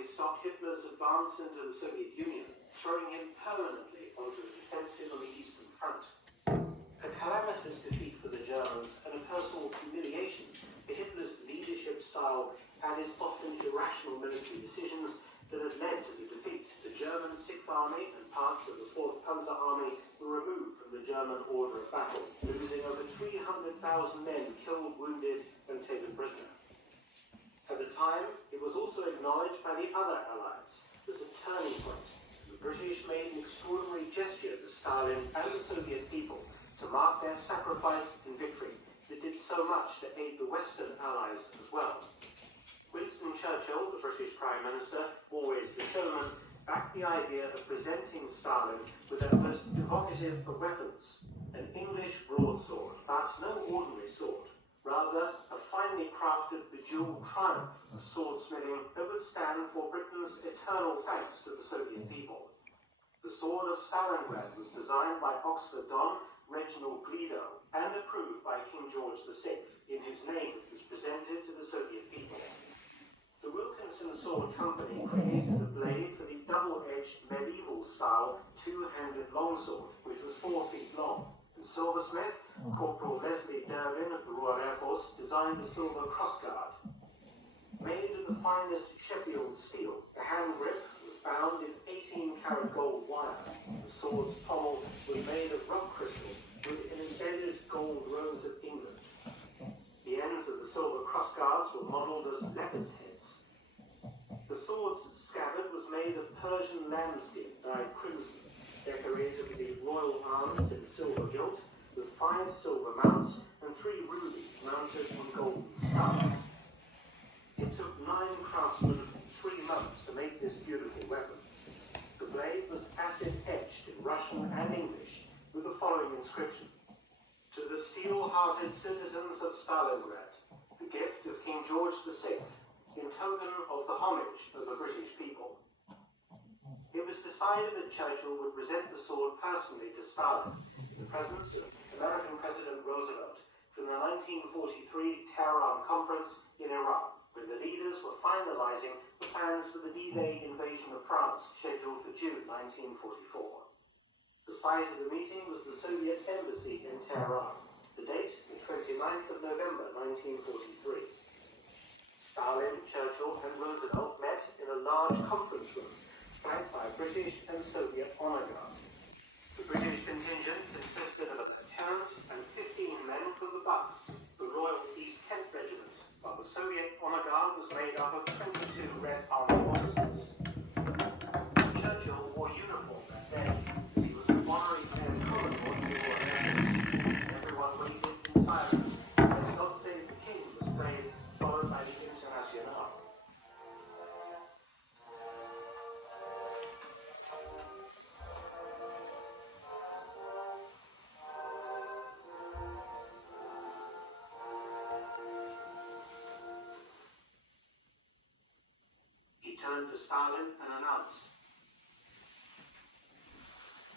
he stopped Hitler's advance into the Soviet Union, throwing him permanently onto the defensive on the Eastern Front. A calamitous defeat for the Germans and a personal humiliation for Hitler's leadership style and his often irrational military decisions that had led to the defeat. The German 6th Army and parts of the 4th Panzer Army were removed from the German order of battle, losing over 300,000 men killed, wounded, and taken prisoner. At the time, it was also acknowledged by the other Allies as a turning point. The British made an extraordinary gesture to Stalin and the Soviet people to mark their sacrifice and victory that did so much to aid the Western Allies as well. Winston Churchill, the British Prime Minister, always the showman, backed the idea of presenting Stalin with their most evocative of weapons, an English broadsword, but no ordinary sword. Rather, a finely crafted bejeweled triumph of swordsmithing that would stand for Britain's eternal thanks to the Soviet people. The sword of Stalingrad was designed by Oxford Don Reginald Guido and approved by King George VI, in whose name it was presented to the Soviet people. The Wilkinson Sword Company created the blade for the double-edged medieval-style two-handed longsword, which was 4 feet long. And silversmith, Corporal Leslie Dervin of the Royal Air Force, designed the silver crossguard. Made of the finest Sheffield steel, the hand grip was bound in 18-karat gold wire. The sword's pommel was made of rock crystal with an embedded gold rose of England. The ends of the silver crossguards were modelled as leopards' heads. The sword's scabbard was made of Persian lambskin dyed crimson, decorated with the royal arms in silver gilt, with 5 silver mounts and 3 rubies mounted on golden stars. It took 9 craftsmen 3 months to make this beautiful weapon. The blade was acid-etched in Russian and English with the following inscription: "To the steel-hearted citizens of Stalingrad, the gift of King George VI, in token of the homage of the British people." It was decided that Churchill would present the sword personally to Stalin in the presence of American President Roosevelt during the 1943 Tehran Conference in Iran, when the leaders were finalizing the plans for the D-Day invasion of France scheduled for June 1944. The site of the meeting was the Soviet embassy in Tehran. The date, the 29th of November 1943. Stalin, Churchill, and Roosevelt met in a large conference room flanked by British and Soviet honor guard. The British contingent consisted of a lieutenant and 15 men from the Buffs, the Royal East Kent Regiment, while the Soviet honor guard was made up of 22 Red Army officers. Churchill wore uniform that day, as he was an honorary Air Commodore in the Royal Air Force. Everyone waited in silence as God Save the King was played, followed by the Internationale. He turned to Stalin and announced,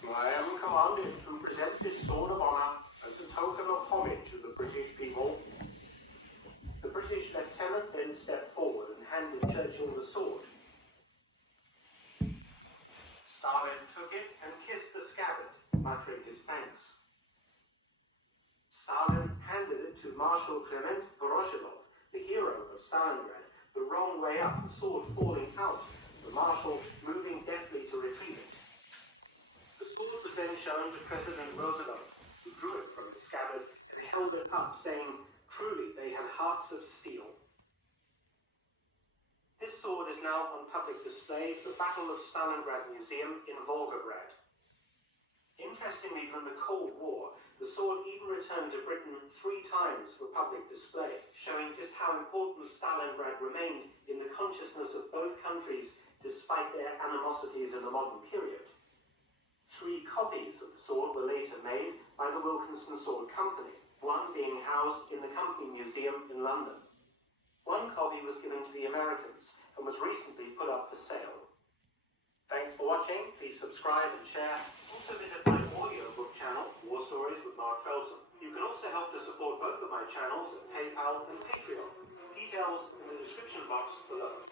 "I am commanded to present this sword of honor as a token of homage to the British people." The British lieutenant then stepped forward and handed Churchill the sword. Stalin took it and kissed the scabbard, muttering his thanks. Stalin handed it to Marshal Clement Voroshilov, the hero of Stalingrad, the wrong way up, the sword falling out, the marshal moving deftly to retrieve it. The sword was then shown to President Roosevelt, who drew it from its scabbard and held it up, saying, "Truly they had hearts of steel." This sword is now on public display at the Battle of Stalingrad Museum in Volgograd. Interestingly, during the Cold War, the sword even returned to Britain 3 times for public display, showing just how important Stalingrad remained in the consciousness of both countries despite their animosities in the modern period. 3 copies of the sword were later made by the Wilkinson Sword Company, one being housed in the Company Museum in London. 1 copy was given to the Americans and was recently put up for sale. Thanks for watching. Please subscribe and share. Also visit my audiobook channel, War Stories with Mark Felton. You can also help to support both of my channels at PayPal and Patreon. Details in the description box below.